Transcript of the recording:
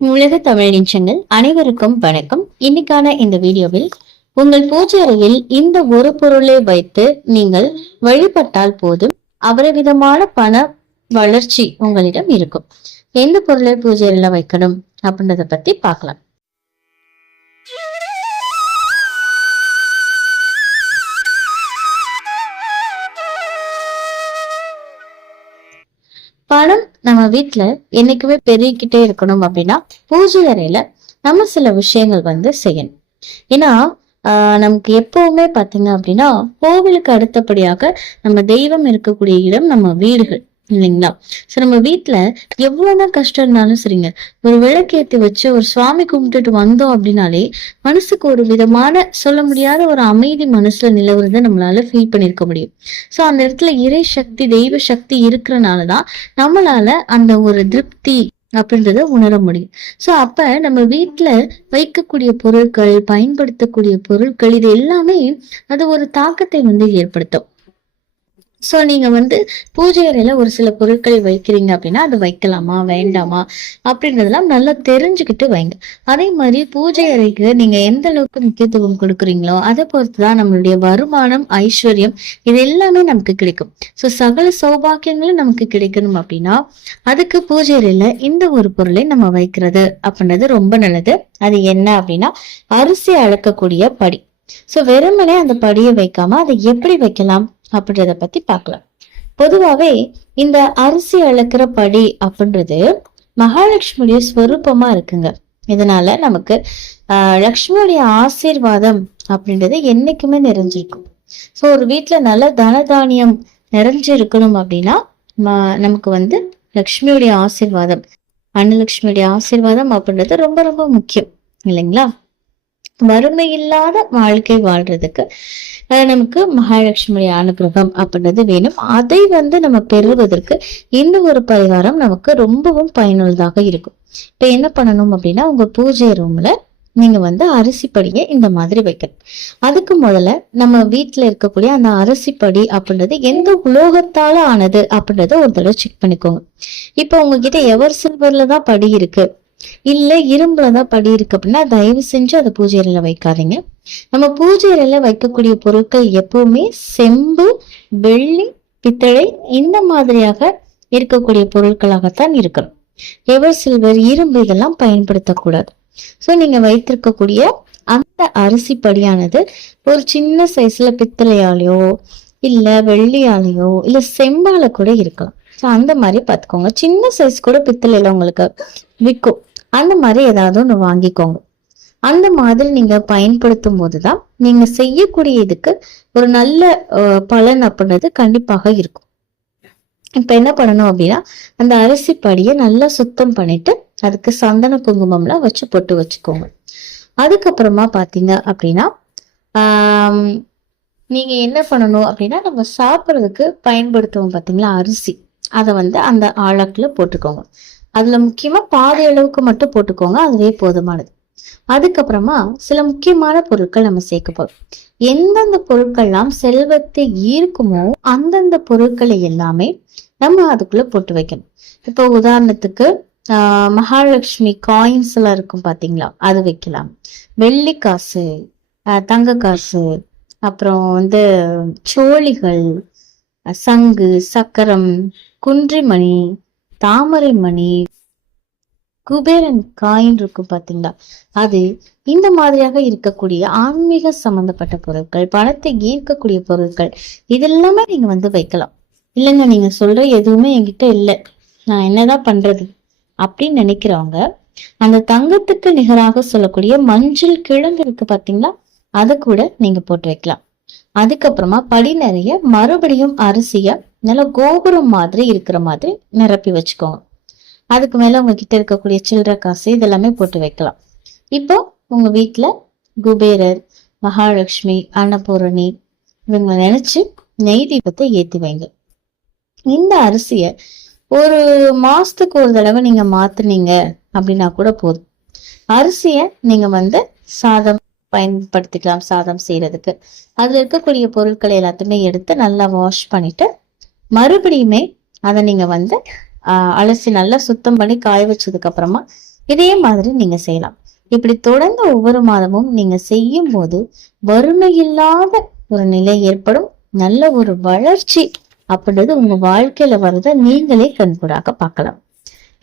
உலக தமிழ் நிச்சங்கள் அனைவருக்கும் வணக்கம். இன்னைக்கான இந்த வீடியோவில் உங்கள் பூஜை அறையில் இந்த ஒரு பொருளை வைத்து நீங்கள் வழிபட்டால் போதும் அபரிவிதமான பண வளர்ச்சி உங்களிடம் இருக்கும். எந்த பொருளை பூஜை அறையில வைக்கணும் அப்படின்றத பத்தி பார்க்கலாம். நம்ம வீட்டுல என்னைக்குமே பெருகிக்கிட்டே இருக்கணும் அப்படின்னா பூஜை அறையில நம்ம சில விஷயங்கள் வந்து செய்யணும். ஏன்னா ஆஹ் நமக்கு எப்பவுமே பாத்தீங்க அப்படின்னா கோவிலுக்கு அடுத்தபடியாக நம்ம தெய்வம் இருக்கக்கூடிய இடம் நம்ம வீடுகள். இல்லைங்களா? சோ நம்ம வீட்ல எவ்வளவுதான் கஷ்டம் இருந்தாலும் சரிங்க. ஒரு விளக்கேத்தி வச்சு ஒரு சுவாமி கும்பிட்டுட்டு வந்தோம் அப்படின்னாலே மனசுக்கு ஒரு விதமான சொல்ல முடியாத ஒரு அமைதி மனசுல நிலவுறத நம்மளால ஃபீல் பண்ணிருக்க முடியும். சோ அந்த இடத்துல இறை சக்தி தெய்வ சக்தி இருக்கிறனாலதான் நம்மளால அந்த ஒரு திருப்தி அப்படின்றத உணர முடியும். சோ அப்ப நம்ம வீட்ல வைக்கக்கூடிய பொருட்கள் பயன்படுத்தக்கூடிய பொருட்கள் இது எல்லாமே அது ஒரு தாக்கத்தை வந்து ஏற்படுத்தும். சோ நீங்க வந்து பூஜை அறையில ஒரு சில பொருட்களை வைக்கிறீங்க அப்படின்னா அது வைக்கலாமா வேண்டாமா அப்படின்றதெல்லாம் நல்லா தெரிஞ்சுக்கிட்டு வைங்க. அதே மாதிரி பூஜை அறைக்கு நீங்க எந்த அளவுக்கு முக்கியத்துவம் கொடுக்குறீங்களோ அதை பொறுத்துதான் நம்மளுடைய வருமானம் ஐஸ்வர்யம் இது எல்லாமே நமக்கு கிடைக்கும். சோ சகல சௌபாக்கியங்களும் நமக்கு கிடைக்கணும் அப்படின்னா அதுக்கு பூஜை அறையில இந்த ஒரு பொருளை நம்ம வைக்கிறது அப்படின்றது ரொம்ப நல்லது. அது என்ன அப்படின்னா அரிசி அளக்கக்கூடிய படி. சோ வெறுமனே அந்த படியை வைக்காம அதை எப்படி வைக்கலாம்? அப்படின்றத பத்தி பார்க்கலாம். பொதுவாகவே இந்த அரிசி அளக்கிற படி அப்படின்றது மகாலட்சுமியுடைய ஸ்வரூபமா இருக்குங்க. இதனால நமக்கு ஆஹ் லக்ஷ்மியுடைய ஆசீர்வாதம் அப்படின்றது என்னைக்குமே நிறைஞ்சிருக்கும். ஸோ ஒரு வீட்டுல நல்ல தனதானியம் நிறைஞ்சு இருக்கணும் அப்படின்னா நமக்கு வந்து லக்ஷ்மியுடைய ஆசீர்வாதம் அன்னலக்ஷ்மியுடைய ஆசீர்வாதம் அப்படின்றது ரொம்ப ரொம்ப முக்கியம். இல்லைங்களா? வறுமை இல்லாத வாழ்க்கை வாழ்றதுக்கு நமக்கு மகாலட்சுமியுடைய அனுகிரகம் அப்படின்றது வேணும். அதை வந்து நம்ம பெறுவதற்கு இந்த ஒரு பரிகாரம் நமக்கு ரொம்பவும் பயனுள்ளதாக இருக்கும். இப்ப என்ன பண்ணணும் அப்படின்னா உங்க பூஜை ரூம்ல நீங்க வந்து அரிசி படியை இந்த மாதிரி வைக்கணும். அதுக்கு முதல்ல நம்ம வீட்டுல இருக்கக்கூடிய அந்த அரிசி படி அப்படின்றது எந்த உலோகத்தால ஆனது அப்படின்றத ஒரு தடவை செக் பண்ணிக்கோங்க. இப்போ உங்ககிட்ட எவர் சில்வர்ல தான் படி இருக்கு? இல்ல இரும்புல தான் படி இருக்கு அப்படின்னா தயவு செஞ்சு அதை பூஜை அறையில வைக்காதீங்க. நம்ம பூஜை அறையில வைக்கக்கூடிய பொருட்கள் எப்பவுமே செம்பு வெள்ளி பித்தளை இந்த மாதிரியாக இருக்கக்கூடிய பொருட்களாகத்தான் இருக்கணும். எவர் சில்வர் இரும்பு இதெல்லாம் பயன்படுத்தக்கூடாது. சோ நீங்க வைத்திருக்கக்கூடிய அந்த அரிசி படியானது ஒரு சின்ன சைஸ்ல பித்தளையாலேயோ இல்ல வெள்ளியாலேயோ இல்ல செம்பால கூட இருக்கலாம். சோ அந்த மாதிரி பாத்துக்கோங்க சின்ன சைஸ் கூட பித்தளையில உங்களுக்கு விற்கும். அந்த மாதிரி ஏதாவது ஒண்ணு வாங்கிக்கோங்க. அந்த மாதிரி நீங்க பயன்படுத்தும் போதுதான் நீங்க செய்யக்கூடிய இதுக்கு ஒரு நல்ல பலன் அப்படின்றது கண்டிப்பாக இருக்கும். இப்ப என்ன பண்ணணும் அப்படின்னா அந்த அரிசி படியை நல்லா சுத்தம் பண்ணிட்டு அதுக்கு சந்தன குங்குமம்லாம் வச்சு பொட்டு வச்சுக்கோங்க. அதுக்கப்புறமா பாத்தீங்க அப்படின்னா ஆஹ் நீங்க என்ன பண்ணணும் அப்படின்னா நம்ம சாப்பிட்றதுக்கு பயன்படுத்துவோம் பாத்தீங்களா அரிசி. அதை வந்து அந்த ஆழக்குல போட்டுக்கோங்க. அதுல முக்கியமா பாதி அளவுக்கு மட்டும் போட்டுக்கோங்க அதுவே போதுமானது. அதுக்கப்புறமா சில முக்கியமான பொருட்கள் நம்ம சேர்க்க போறோம். எந்தெந்த பொருட்கள்லாம் செல்வத்தை ஈர்க்குமோ அந்தந்த பொருட்களை எல்லாமே நம்ம அதுக்குள்ள போட்டு வைக்கணும். இப்போ உதாரணத்துக்கு மகாலட்சுமி காயின்ஸ் எல்லாம் இருக்கும் பாத்தீங்களா? அது வைக்கலாம். வெள்ளி காசு தங்க காசு அப்புறம் வந்து சோழிகள் சங்கு சக்கரம் குன்றிமணி தாமரை மணி குபேரன் காயின் இருக்கும் பாத்தீங்களா? அது இந்த மாதிரியாக இருக்கக்கூடிய ஆன்மீக சம்பந்தப்பட்ட பொருட்கள் பணத்தை ஈர்க்கக்கூடிய பொருட்கள் இதெல்லாமே நீங்க வந்து வைக்கலாம். இல்லைங்க நீங்க சொல்ற எதுவுமே என்கிட்ட இல்லை. நான் என்னதான் பண்றது அப்படின்னு நினைக்கிறவங்க அந்த தங்கத்துக்கு நிகராக சொல்லக்கூடிய மஞ்சள் கிழங்கு இருக்கு பாத்தீங்களா? அதை கூட நீங்க போட்டு வைக்கலாம். அதுக்கப்புறமா படி நிறைய மறுபடியும் அரிசிய நல்ல கோபுரம் மாதிரி இருக்கிற மாதிரி நிரப்பி வச்சுக்கோங்க. அதுக்கு மேல உங்ககிட்ட இருக்கக்கூடிய சில்லற காசு இதெல்லாமே போட்டு வைக்கலாம். இப்போ உங்க வீட்டுல குபேரர் மகாலட்சுமி அன்னபூரணி இவங்க நினைச்சு நெய் தீபத்தை ஏத்தி வைங்க. இந்த அரிசிய ஒரு மாசத்துக்கு ஒரு தடவை நீங்க மாத்துனீங்க அப்படின்னா கூட போதும். அரிசிய நீங்க வந்து சாதம் பயன்படுத்திக்கலாம் சாதம் செய்யறதுக்கு அதுல இருக்கக்கூடிய பொருட்களை எல்லாத்தையுமே எடுத்து நல்லா வாஷ் பண்ணிட்டு மறுபடியுமே அதை நீங்க வந்து அலசி நல்லா சுத்தம் பண்ணி காய வச்சதுக்கு அப்புறமா இதே மாதிரி நீங்க செய்யலாம். இப்படி தொடர்ந்து ஒவ்வொரு மாதமும் நீங்க செய்யும் போது வறுமை இல்லாத ஒரு நிலை ஏற்படும். நல்ல ஒரு வளர்ச்சி அப்படின்றது உங்க வாழ்க்கையில வர்றதை நீங்களே கண்கூடாக பார்க்கலாம்.